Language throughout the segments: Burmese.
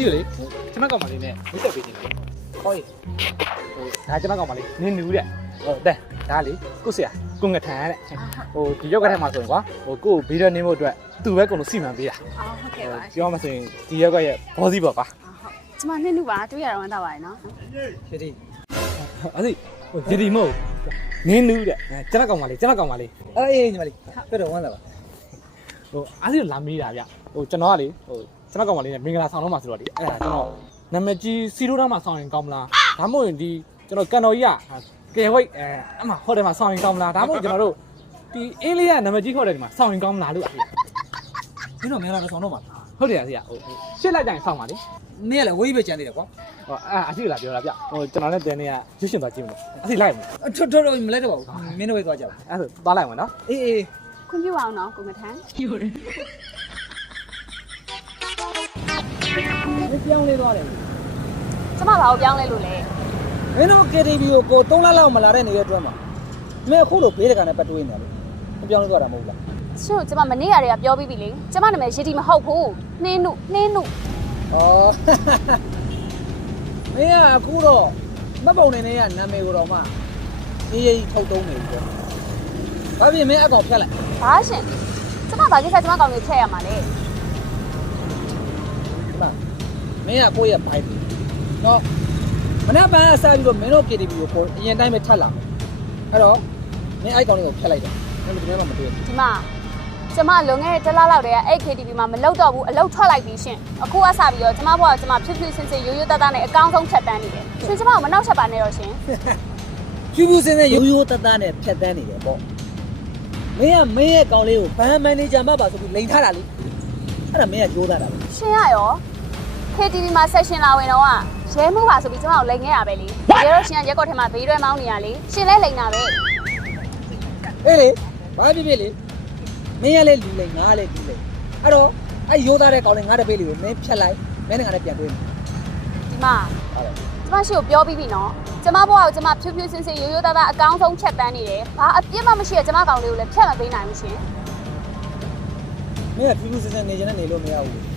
ဒီလေကျွန်တော်ကောင်မလေးနဲ့မိတ်ဆက်ပေးနေတယ်ဟောဟိုဒါကျွန်တော်ကောင်မလေးနင်းနူးတဲ့ဟိုတဲ့ဒါလေကိုဆရာကိုငထန်တဲ့ဟိုဒီရောက်ကထဲမှာဆိုရင်ကွာဟိုကိုဘေးရနေဖို့အတွက်သူပဲကုန်လို့စီမံပေးတာအော်ဟုတ်ကဲ့ပါပြောမှဆိုရင်ဒီရောက်ကရဲ့ဘောစီပေါ့ကွာကျမနှစ်နုပါတွေ့ရတော့ဝမ်းသာပါတယ်နော်ရှဒီအဲ့ဒီဟိုဒီဒီမို့နင်းနူးတဲ့ကျွန်တော်ကောင်မလေးကျွန်တော်ကောင်မလေးအေးညီမလေးပြတော့ဝမ်းလာပါဟိုအားစီလာမေးတာဗျဟိုကျွန်တော်ကလေဟို ကျွန်တော်ကောင်မလေးနဲ့မင်္ဂလာဆောင်တော့မှာဆိုတော့လေအဲ့ဒါကျွန်တော်နာမည်ကြီးစီရိုးသားမှာဆောင်ရင်ကောင်းမလားဒါမှမဟုတ်ရင်ဒီကျွန်တော်ကန်တော်ကြီးကကဲဝိတ်အဲအမဟိုတယ်မှာဆောင်ရင်ကောင်းမလားဒါမှမဟုတ်ကျွန်တော်တို့ဒီအင်းလေးကနာမည်ကြီးဟိုတယ်ဒီမှာဆောင်ရင်ကောင်းမလားလို့အဖေမင်းတို့မင်္ဂလာတော့ဆောင်တော့မှာဟုတ်တယ်အဖေဟိုရှစ်လိုက်ကြရင်ဆောင်ပါလေမင်းကလည်းဝေးပဲကြံသေးတယ်ကွာဟိုအာအဖေလာပြောတာဗျဟိုကျွန်တော်နဲ့တဲနေကရွှေရှင်သွားကြည့်မလို့အဖေလိုက်မလားထွတ်ထွတ်တော့မလဲတော့ပါဘူးမင်းတို့ပဲသွားကြပါအဲ့ဒါသွားလိုက်မယ်နော်အေးအေးခွင့်ပြုပါအောင်နော်ကိုမထန်မ ပြောင်းလဲသွားတယ်ကျမဘာကိုပြောင်းလဲလို့လဲမင်းတို့ KTV ကိုကို3လလောက်မလာတဲ့နေတဲ့အတွက်မှာမင်းအခုလိုဘေးတကန်နဲ့ပတ်တွေးနေတယ်မပြောင်းလဲသွားတာမဟုတ်လားရှင်တို့ကျမမနေ့ကတည်းကပြောပြီးပြီလေကျမနာမည်ရည်တီမဟုတ်ဘူးနှင်းနုနှင်းနုဩမင်းကအခုတော့မပုံနေနေရနာမည်ကိုတော့မှရေးရေးထုတ်သုံးနေပြီပေါ့ဘာဖြစ်မင်းအကောင်ဖြတ်လိုက်ဘာရှင်ကျမဘာကိစ္စကျမကောင်ကြီးထည့်ရမှာလဲ မင်းကကိုယ့်ရဲ့ဘိုက်ပြီနော်မနေ့ကစပြီးတော့မင်းတို့ KTV ကိုကိုအရင်တိုင်းပဲထပ်လာအဲ့တော့မင်းအဲ့ကောင်လေးကိုဖြတ်လိုက်တယ်မင်းတို့ဒီနေ့မှမတွေ့ဘူးဒီမှာကျမလွန်ခဲ့တဲ့တစ်လလောက်တည်းကအဲ့ KTV မှာမလောက်တော့ဘူးအလောက်ထွက်လိုက်ပြီရှင်အခုကစပြီးတော့ကျမဘွားကကျမဖြစ်ဖြစ်စင်စင်ရိုးရိုးသားသားနဲ့အကောင်းဆုံးဖြတ်တန်းနေတယ်ရှင်ကျမကိုမနှောက်ချက်ပါနဲ့တော့ရှင်ဖြူဖြူစင်းစင်းရိုးရိုးတသားနဲ့ဖြတ်တန်းနေတယ်ပေါ့မင်းကမင်းရဲ့ကောင်လေးကိုဘန်မန်နေဂျာမှပါဆိုပြီးလိန်ထားတာလေအဲ့ဒါမင်းကကြိုးသားတာပဲရှင်ရရော KTV မှာဆက်ရှင်လာဝင်တော့ကရဲမှုပါဆိုပြီးကျမကိုလိန်ခဲ့ရပဲလေရဲတော့ရှင်ကရက်ကော့ထဲမှာဘေးရွဲမောင်းနေရလေရှင်လဲလိန်တာပဲအေးလေဘာဖြစ်ဖြစ်လေမင်းကလည်းလူလိန်ငါကလည်းလူလိန်အဲ့တော့အဲ့ရိုးသားတဲ့ကောင်လေးငါတပေးလေးကိုမင်းဖြတ်လိုက်မင်းနဲ့ငါနဲ့ပြန်တွေ့မယ်ဒီမှာဟုတ်တယ်ကျမရှင်ကိုပြောပြီးပြီနော်ကျမဘွားကိုကျမဖြူဖြူစင်စင်ရိုးရိုးသားသားအကောင်းဆုံးဖြတ်တန်းနေတယ်ဘာအပြစ်မှမရှိတဲ့ကျမကောင်လေးကိုလည်းဖြတ်မပေးနိုင်ဘူးရှင်မင်းကဖြူဖြူစင်းစင်းနေချင်တဲ့နေလို့မရဘူး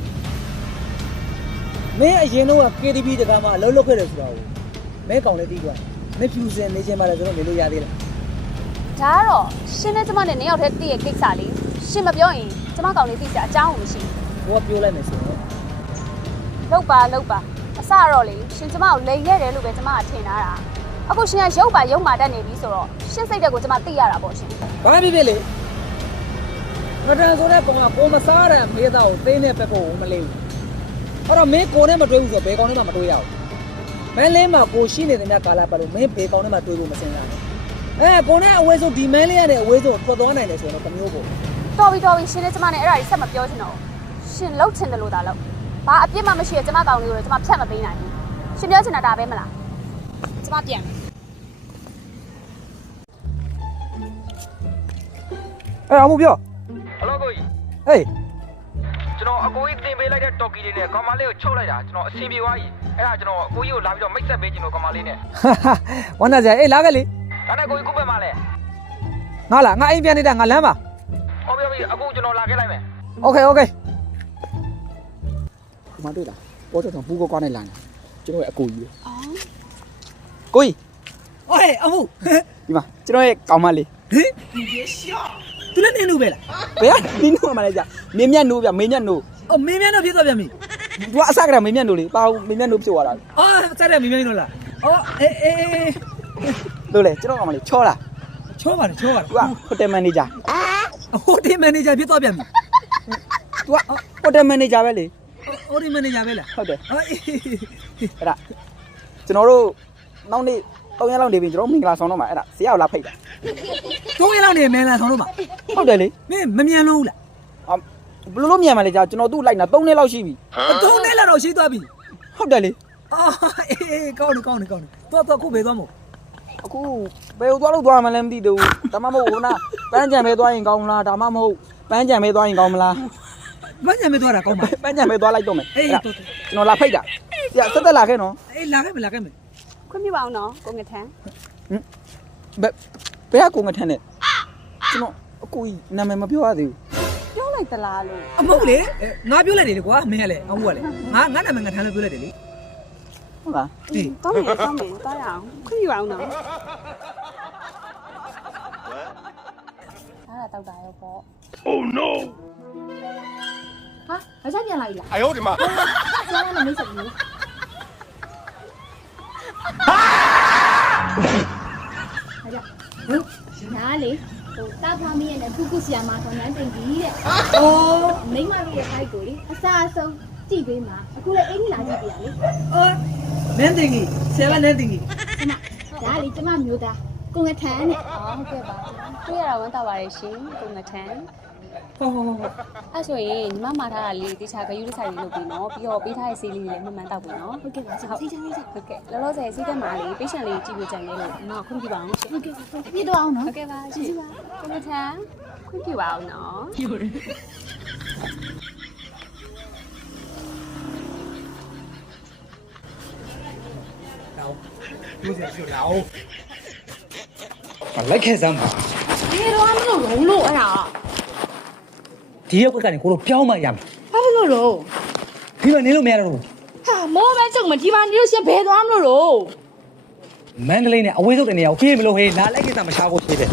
မင်းအရင်တော့ KTV တကားမှာအလုပ်လုပ်ခဲ့တယ်ဆိုတာကိုမင်းကောင်လေးတီးသွားမင်းဖြူစင်နေချင်ပါလေဆိုတော့နေလို့ရသေးလားဒါကတော့ရှင်နဲ့ကျမနဲ့နေရောက်တဲ့တည့်ရဲ့ကိစ္စလေးရှင်မပြောရင်ကျမကောင်လေးသိစရာအကြောင်းမရှိဘူးဘောကပြောလိုက်မယ်ဆိုတော့လောက်ပါလောက်ပါအစတော့လေရှင်ကျမကိုလိန်ခဲ့တယ်လို့ပဲကျမကထင်ထားတာအခုရှင်ကရုပ်ပါရုပ်မာတတ်နေပြီဆိုတော့ရှင်စိတ်တဲ့ကိုကျမသိရတာပေါ့ရှင်ဘာဖြစ်ဖြစ်လေမတန်ဆိုတဲ့ကောင်ကကိုမစားတဲ့မေးသားကိုသိနဲ့ပက်ဖို့မလေးဘူး အဲ့တော့မင်းကိုနဲ့မတွေ့ဘူးဆိုတော့ဘယ်ကောင်နဲ့မှမတွေ့ရဘူးမင်းလေးမှာကိုရှိနေတဲ့မြတ်ကာလာပတ်လို့မင်းဘယ်ကောင်နဲ့မှတွေ့ဖို့မစင်ရဘူးအဲကိုနဲ့အဝေးဆုံးဒီမန်းလေးရတဲ့အဝေးဆုံးထွက်သွားနိုင်တယ်ဆိုတော့တစ်မျိုးပေါ့တော်ပြီတော်ပြီရှင်နဲ့ကျမနဲ့အဲ့ဒါကြီးဆက်မပြောချင်တော့ဘူးရှင်လှုပ်ချင်တယ်လို့သာလှုပ်ဘာအပြစ်မှမရှိတဲ့ကျမကောင်လေးကိုလည်းကျမဖြတ်မပေးနိုင်ဘူးရှင်ပြောချင်တာဒါပဲမလားကျမပြန်မယ်အဲအမှုပြောဟယ်လိုကိုကြီးဟေး ကျွန်တော်အကိုကြီးတင်ပေးလိုက်တဲ့တော်ကီလေးနဲ့ကောင်မလေးကိုချုပ်လိုက်တာကျွန်တော်အဆင်ပြေသွားပြီအဲ့ဒါကျွန်တော်အကိုကြီးကိုလာပြီးတော့မိတ်ဆက်ပေးခြင်းလို့ကောင်မလေးနဲ့ ဝမ်းသာစရာအေးလာခဲ့လေ ဒါနဲ့ကိုကြီးခုပဲမလဲ ငါလာငါအိမ်ပြန်နေတာငါလမ်းပါ ဟောပြောပြီးအခုကျွန်တော်လာခဲ့လိုက်မယ် โอเคโอเคမတွေ့လားပေါ်တော့ဘူးကောကွာနဲ့လာနေကျွန်တော်ရဲ့အကူကြီး အော် ကိုကြီးဟေးအမှုဒီမှာကျွန်တော်ရဲ့ကောင်မလေးဟင် သူလည်းနေလို့ပဲလားဘယ်ကနင်းလို့မှလဲကြာမင်းမြတ်နိုးဗျမင်းမြတ်နိုးအော်မင်းမြတ်တော့ဖြစ်သွားပြန်ပြီသူကအစကတည်းကမင်းမြတ်နိုးလေပါဘူးမင်းမြတ်နိုးဖြစ်သွားတာအော်စတဲ့မင်းမြတ်တော့လားအော်အေးအေးအေးလို့လေကျွန်တော်ကောင်မလေးချောလာချောပါတယ်ချောပါတယ်သူကဟိုတယ်မန်နေဂျာဟိုဒီမန်နေဂျာဖြစ်သွားပြန်ပြီသူကဟိုတယ်မန်နေဂျာပဲလေဟိုဒီမန်နေဂျာပဲလားဟုတ်တယ်အော်အေးအဲ့ဒါကျွန်တော်တို့နောက်နေ့ ၃ရက်လောက်နေပြီကျွန်တော်မင်္ဂလာဆောင်တော့မှာအဲ့ဒါဆရာကိုလာဖိတ်တာသုံးရက်လောက်နေမင်းလားဆောင်းတော့ပါဟုတ်တယ်လေမင်းမမြန်လို့လားအဘယ်လိုလုပ်မြန်မှာလဲကြာကျွန်တော်သူ့လိုက်တာ၃နှစ်လောက်ရှိပြီသုံးရက်လောက်တော့ရှိသွားပြီဟုတ်တယ်လေအော်အေးအေးကောင်းတယ်ကောင်းတယ်ကောင်းတယ်တော့တော့ခုပဲသွားမို့အခုဘယ်ကိုသွားလို့သွားမှလည်းမသိတော့ဘူးဒါမှမဟုတ်ဟိုနာပန်းကြံပဲသွားရင်ကောင်းမလားဒါမှမဟုတ်ပန်းကြံပဲသွားရင်ကောင်းမလားမညံမသွားတာကောင်းပါပန်းကြံပဲသွားလိုက်တော့မယ်အေးအဲ့ဒါတော်ကျွန်တော်လာဖိတ်တာဆရာဆက်သက်လာခဲ့နော်အေးလာခဲ့မလာခဲ့မ ခွင့်ပြုပါအောင်နော်ကိုငထန်းဘယ်ဘယ်ကကိုငထန်းနဲ့ကျွန်တော်အကိုကြီးနာမည်မပြောရသေးဘူးပြောလိုက်သလားလို့အမဟုတ်လေငါပြောလိုက်နေလေကွာမင်းကလည်းအဟုတ်ကလည်းငါငါနာမည်ငါထမ်းလို့ပြောလိုက်တယ်လေဟုတ်လားဒီတောင်းမယ်တောင်းမယ်တောင်းရအောင်ခွင့်ပြုအောင်နော်အားတောက်တာရောပေါ့ Oh no ဟာမချက်ပြန်လာပြီလားအယောဒီမှာကျန်ရမမိတ်ဆက်ဘူး ဟာကြနားလေဟိုတာဖွားမီးရဲ့နဲ့ခုခုဆီယာမခေါ်နန်းတင်ကြီးတဲ့အိုးမိမလေးရဲ့ site ကိုလေအစားအဆုံးကြည့်ပေးမှာအခုလည်းအင်ကြီးလာကြည့်ပြရလေအော်နန်းတင်ကြီးဆယ်ပါနန်းတင်ကြီးဒါလေကျမမျိုးသားကိုငထန်နဲ့အော်ဟုတ်ကဲ့ပါတွေ့ရတာဝမ်းသာပါတယ်ရှင်ကိုငထန် ဟောဟောဟောအဲ့ဆိုရင်ညီမမှာထားတာလေးတခြားဂယူးတစ်ဆိုင်လေးလုပ်ပြီးနော်ပြီးတော့ပေးထားတဲ့ဆေးလေးတွေလည်းမှန်မှန်တောက်ပြီနော်ဟုတ်ကဲ့ပါစိတ်ချမ်းလေးဟုတ်ကဲ့လောလောဆယ်စိတ်သက်မှာလေး patient လေးကြည့်ပြကြတယ်လို့အမခွင့်ပြုပါအောင်ရှင်ဟုတ်ကဲ့ပြည့်တော့အောင်နော်ဟုတ်ကဲ့ပါရှင်ပါကိုငထန်ခွင့်ပြုပါအောင်နော်တော့ပြောစရာရှိတော့လိုက်ခဲ့စမ်းပါဘယ်တော့မှမလုပ်ဘူးလို့အဲ့ဒါ ဒီရက်ွက်ကနေကိုတို့ပြောင်းမှရမယ်ဘာဖြစ်လို့လို့ဒီမှာနေလို့မရတော့ဘူးဟာမိုးပဲကြုံမဒီမှာနေလို့ရှင်ဘယ်သွားမလို့လို့မန္တလေးနဲ့အဝေးဆုံးတဲ့နေရာကိုပြေးမလို့ဟေးနားလိုက်ခဲ့စမ်းမရှာဖို့ရှိတယ်